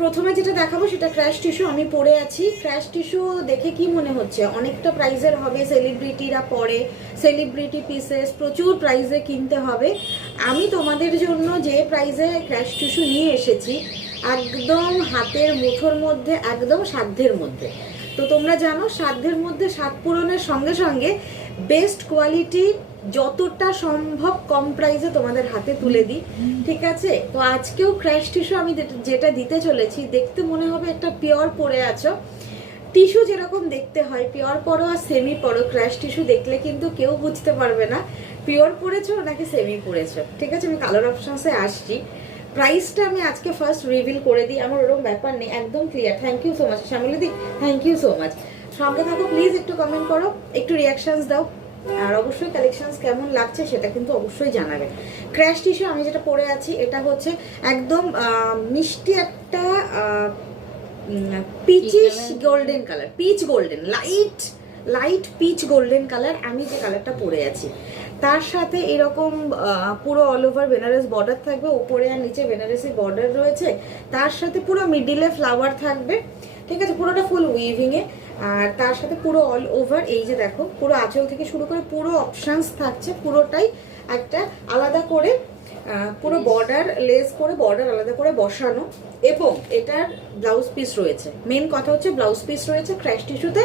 প্রথমে যেটা দেখাবো সেটা ক্র্যাশ টিস্যু। আমি পরে আছি। ক্র্যাশ টিস্যু দেখে কি মনে হচ্ছে অনেকটা প্রাইজের হবে, সেলিব্রিটিরা পরে, সেলিব্রিটি পিসেস প্রচুর প্রাইজে কিনতে হবে। আমি তোমাদের জন্য যে প্রাইজে ক্র্যাশ টিস্যু নিয়ে এসেছি একদম হাতের মুঠোর মধ্যে, একদম সাধ্যের মধ্যে। তো তোমরা জানো সাধ্যের মধ্যে স্বাদ পূরণের সঙ্গে সঙ্গে বেস্ট কোয়ালিটি যতটা সম্ভব কম প্রাইসে তোমাদের হাতে তুলে দিই, ঠিক আছে? তো আজকেও ক্র্যাশ টিস্যু আমি যেটা দিতে চলেছি, দেখতে মনে হবে একটা পিওর পরে আছো, টিস্যু যেরকম দেখতে হয় পিওর পরো আর সেমি পরো, ক্র্যাশ টিস্যু দেখলে কিন্তু কেউ বুঝতে পারবে না পিওর পরেছো নাকি সেমি পরেছো, ঠিক আছে? আমি কালার অপশনসে আসছি। প্রাইসটা আমি আজকে ফার্স্ট রিভিল করে দিই, আমার ওরকম ব্যাপার নেই, একদম clear. Thank you so much শ্যামলিদি, থ্যাংক ইউ সো মাচ। সঙ্গে থাকো প্লিজ, একটু কমেন্ট করো, একটু রিয়াকশনস দাও, আর অবশ্যই কালেকশনস কেমন লাগছে সেটা কিন্তু অবশ্যই জানাবে। ক্র্যাশ টিস্যু আমি যেটা পরে আছি এটা হচ্ছে একদম মিষ্টি একটা peachish golden colour, peach golden, light light peach golden colour আমি যে কালারটা পরে আছি। তার সাথে এরকম পুরো অল ওভার বেনারস বর্ডার থাকবে, উপরে আর নিচে বেনারসি বর্ডার রয়েছে, তার সাথে পুরো মিডিলে ফ্লাওয়ার থাকবে, ঠিক আছে? পুরোটা ফুল উইভিংয়ে। আর তার সাথে পুরো অল ওভার এই যে দেখো পুরো আঁচল থেকে শুরু করে পুরো অপশানস থাকছে, পুরোটাই একটা আলাদা করে পুরো বর্ডার লেস করে বর্ডার আলাদা করে বসানো, এবং এটার ব্লাউজ পিস রয়েছে। মেন কথা হচ্ছে ব্লাউজ পিস রয়েছে ক্র্যাশ টিস্যুতে।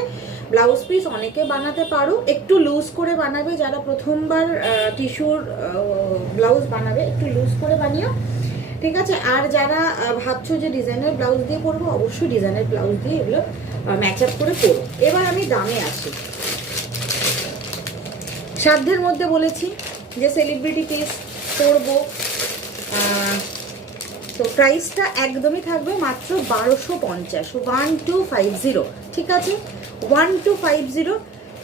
ব্লাউজ পিস অনেকে বানাতে পারো, একটু লুজ করে বানাবে, যারা প্রথমবার টিস্যুর ব্লাউজ বানাবে একটু লুজ করে বানিও, ঠিক আছে? আর যারা ভাবছো যে ডিজাইনের ব্লাউজ দিয়ে পরবো, অবশ্যই ডিজাইনের ব্লাউজ দিয়ে এগুলো ম্যাচ আপ করে পরো। এবার আমি দামে আসি। সাধ্যের মধ্যে বলেছি যে সেলিব্রিটি পিস পরবো, তো প্রাইসটা একদমই থাকবে মাত্র 1250, 1250, ঠিক আছে? 1250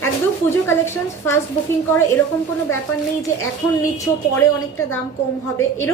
একদম পুজো কালেকশন। ফার্স্ট বুকিং করে এরকম কোনো ব্যাপার নেই যে এখন নিচ্ছ পরে অনেকটা দাম কম হবে, এরকম